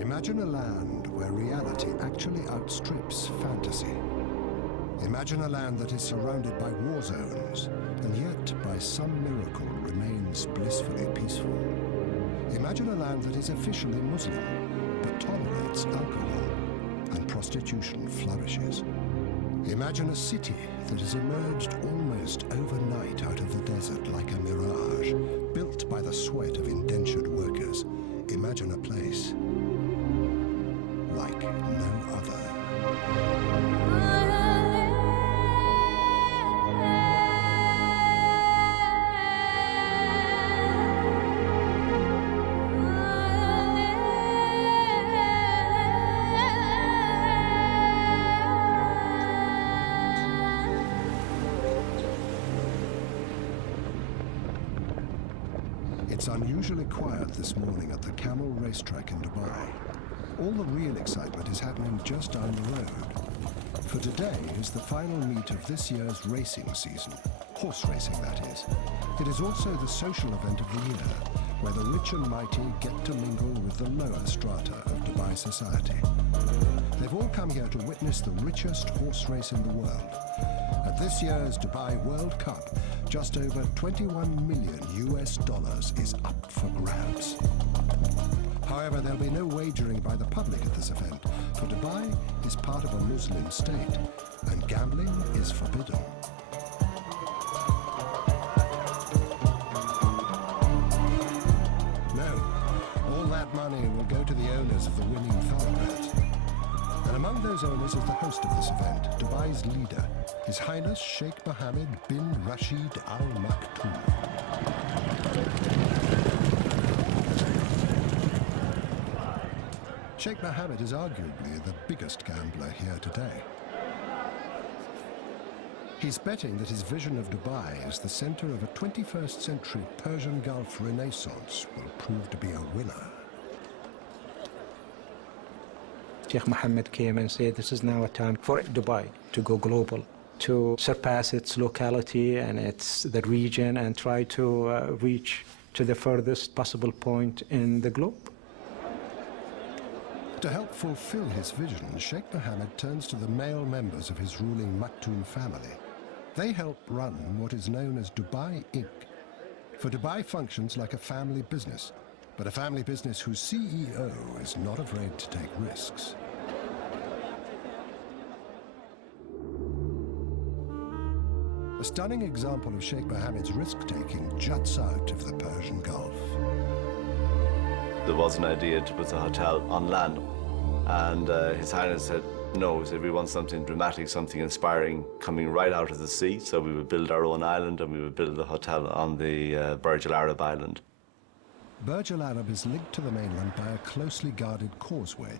Imagine a land where reality actually outstrips fantasy. Imagine a land that is surrounded by war zones, and yet by some miracle remains blissfully peaceful. Imagine a land that is officially Muslim, but tolerates alcohol, and prostitution flourishes. Imagine a city that has emerged almost overnight out of the desert like a mirage, built by the sweat of indentured workers. Imagine a place like no other. It's unusually quiet this morning at the Camel racetrack in Dubai. All the real excitement is happening just down the road. For today is the final meet of this year's racing season. Horse racing, that is. It is also the social event of the year, where the rich and mighty get to mingle with the lower strata of Dubai society. They've all come here to witness the richest horse race in the world. At this year's Dubai World Cup, just over $21 million is up for grabs. However, there'll be no wagering by the public at this event, for Dubai is part of a Muslim state, and gambling is forbidden. No, all that money will go to the owners of the winning thoroughbreds. And among those owners is the host of this event, Dubai's leader, His Highness Sheikh Mohammed bin Rashid Al Maktoum. Sheikh Mohammed is arguably the biggest gambler here today. He's betting that his vision of Dubai as the center of a 21st century Persian Gulf renaissance will prove to be a winner. Sheikh Mohammed came and said this is now a time for Dubai to go global, to surpass its locality and the region and try to reach to the furthest possible point in the globe. To help fulfill his vision, Sheikh Mohammed turns to the male members of his ruling Maktoum family. They help run what is known as Dubai Inc. For Dubai functions like a family business, but a family business whose CEO is not afraid to take risks. A stunning example of Sheikh Mohammed's risk-taking juts out of the Persian Gulf. There was an idea to put the hotel on land, and His Highness said, no, he said, we want something dramatic, something inspiring coming right out of the sea, so we would build our own island and we would build the hotel on the Burj Al Arab island. Burj Al Arab is linked to the mainland by a closely guarded causeway,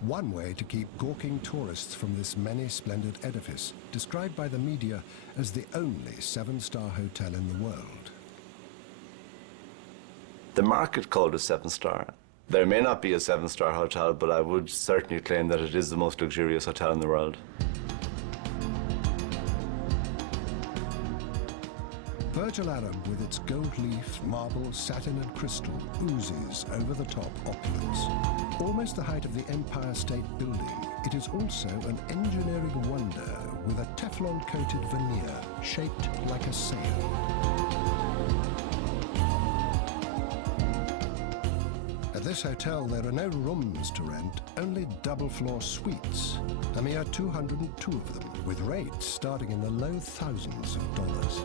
one way to keep gawking tourists from this many-splendid edifice, described by the media as the only seven-star hotel in the world. The market called it 7-star. There may not be a 7-star hotel, but I would certainly claim that it is the most luxurious hotel in the world. Burj Al Arab, with its gold leaf, marble, satin and crystal, oozes over-the-top opulence. Almost the height of the Empire State Building, it is also an engineering wonder with a Teflon-coated veneer shaped like a sail. At this hotel, there are no rooms to rent, only double-floor suites, a mere 202 of them, with rates starting in the low thousands of dollars.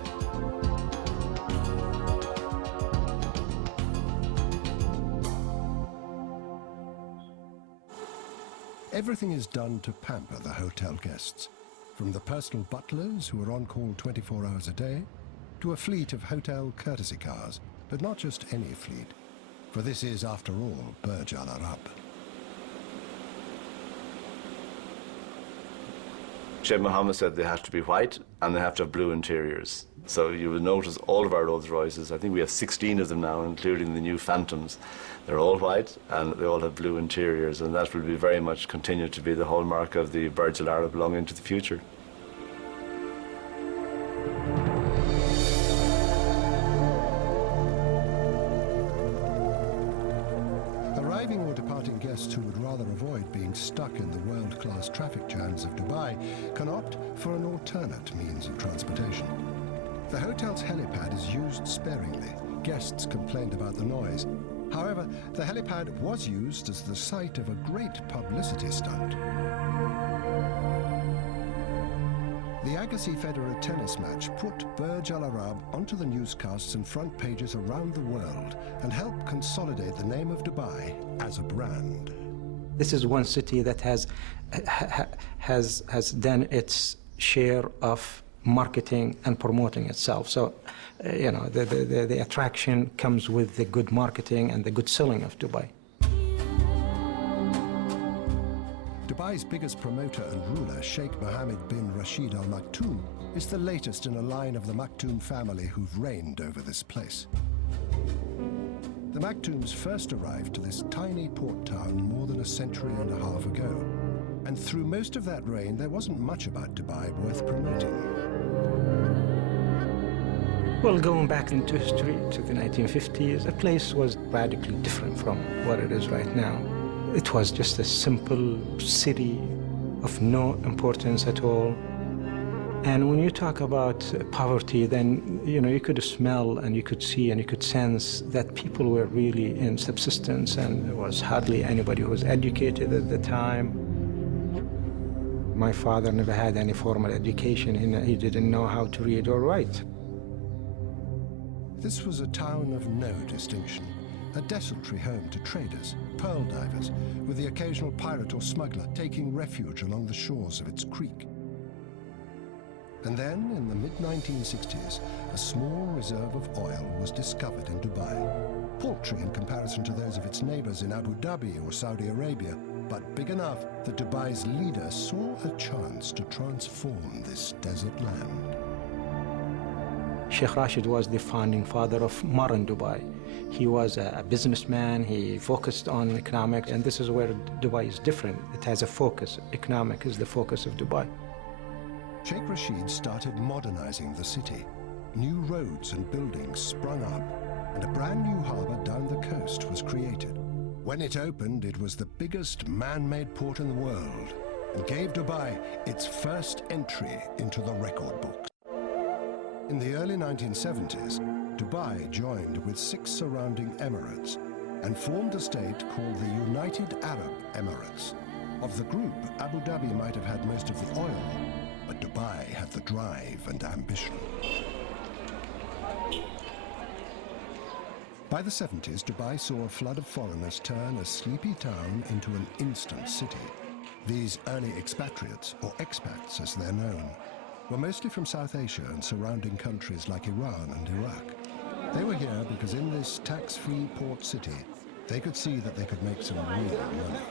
Everything is done to pamper the hotel guests, from the personal butlers who are on call 24 hours a day, to a fleet of hotel courtesy cars, but not just any fleet, for this is, after all, Burj Al Arab. Sheikh Mohammed said they have to be white and they have to have blue interiors. So you will notice all of our Rolls Royces, I think we have 16 of them now, including the new Phantoms. They're all white and they all have blue interiors, and that will be very much continue to be the hallmark of the Burj Al Arab long into the future. Arriving or departing guests who would rather avoid being stuck in the world-class traffic jams of Dubai can opt for an alternate means of transportation. The hotel's helipad is used sparingly. Guests complained about the noise. However, the helipad was used as the site of a great publicity stunt. The Agassi Federer tennis match put Burj Al Arab onto the newscasts and front pages around the world and helped consolidate the name of Dubai as a brand. This is one city that has done its share of marketing and promoting itself. So, the attraction comes with the good marketing and the good selling of Dubai. Dubai's biggest promoter and ruler, Sheikh Mohammed bin Rashid Al Maktoum, is the latest in a line of the Maktoum family who've reigned over this place. The Maktoums first arrived to this tiny port town more than a century and a half ago. And through most of that reign, there wasn't much about Dubai worth promoting. Well, going back into history to the 1950s, the place was radically different from what it is right now. It was just a simple city of no importance at all. And when you talk about poverty, then you could smell and you could see and you could sense that people were really in subsistence, and there was hardly anybody who was educated at the time. My father never had any formal education. He didn't know how to read or write. This was a town of no distinction, a desultory home to traders, pearl divers, with the occasional pirate or smuggler taking refuge along the shores of its creek. And then, in the mid-1960s, a small reserve of oil was discovered in Dubai. Paltry in comparison to those of its neighbors in Abu Dhabi or Saudi Arabia, but big enough that Dubai's leader saw a chance to transform this desert land. Sheikh Rashid was the founding father of modern Dubai. He was a businessman. He focused on economics, and this is where Dubai is different. It has a focus. Economic is the focus of Dubai. Sheikh Rashid started modernizing the city. New roads and buildings sprung up, and a brand new harbor down the coast was created. When it opened, it was the biggest man-made port in the world and gave Dubai its first entry into the record books. In the early 1970s, Dubai joined with 6 surrounding emirates and formed a state called the United Arab Emirates. Of the group, Abu Dhabi might have had most of the oil, but Dubai had the drive and ambition. By the 70s, Dubai saw a flood of foreigners turn a sleepy town into an instant city. These early expatriates, or expats as they're known, were mostly from South Asia and surrounding countries like Iran and Iraq. They were here because in this tax-free port city, they could see that they could make some real money.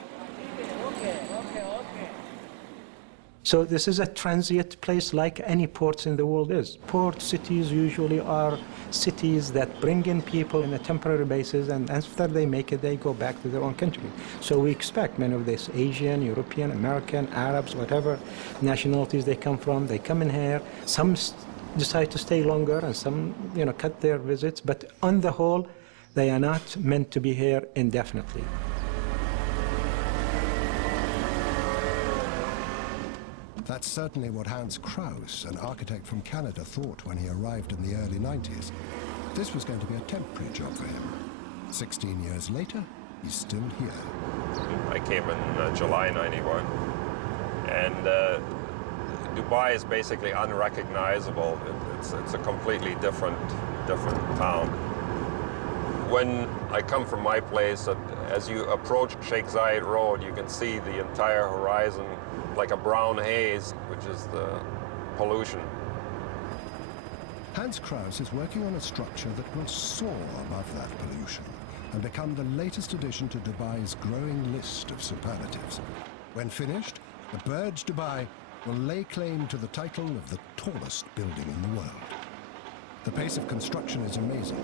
So this is a transient place like any ports in the world is. Port cities usually are cities that bring in people on a temporary basis, and after they make it, they go back to their own country. So we expect many of these Asian, European, American, Arabs, whatever nationalities they come from, they come in here. Some decide to stay longer, and some, cut their visits. But on the whole, they are not meant to be here indefinitely. That's certainly what Hans Kraus, an architect from Canada, thought when he arrived in the early 90s. This was going to be a temporary job for him. 16 years later, he's still here. I came in July 91, and Dubai is basically unrecognizable. It's a completely different town. When I come from my place, as you approach Sheikh Zayed Road, you can see the entire horizon like a brown haze, which is the pollution. Hans Kraus is working on a structure that will soar above that pollution and become the latest addition to Dubai's growing list of superlatives. When finished, the Burj Dubai will lay claim to the title of the tallest building in the world. The pace of construction is amazing.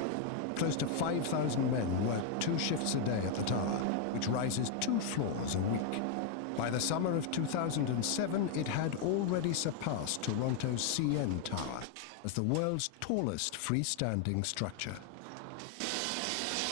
Close to 5,000 men work 2 shifts a day at the tower, which rises 2 floors a week. By the summer of 2007, it had already surpassed Toronto's CN Tower as the world's tallest freestanding structure.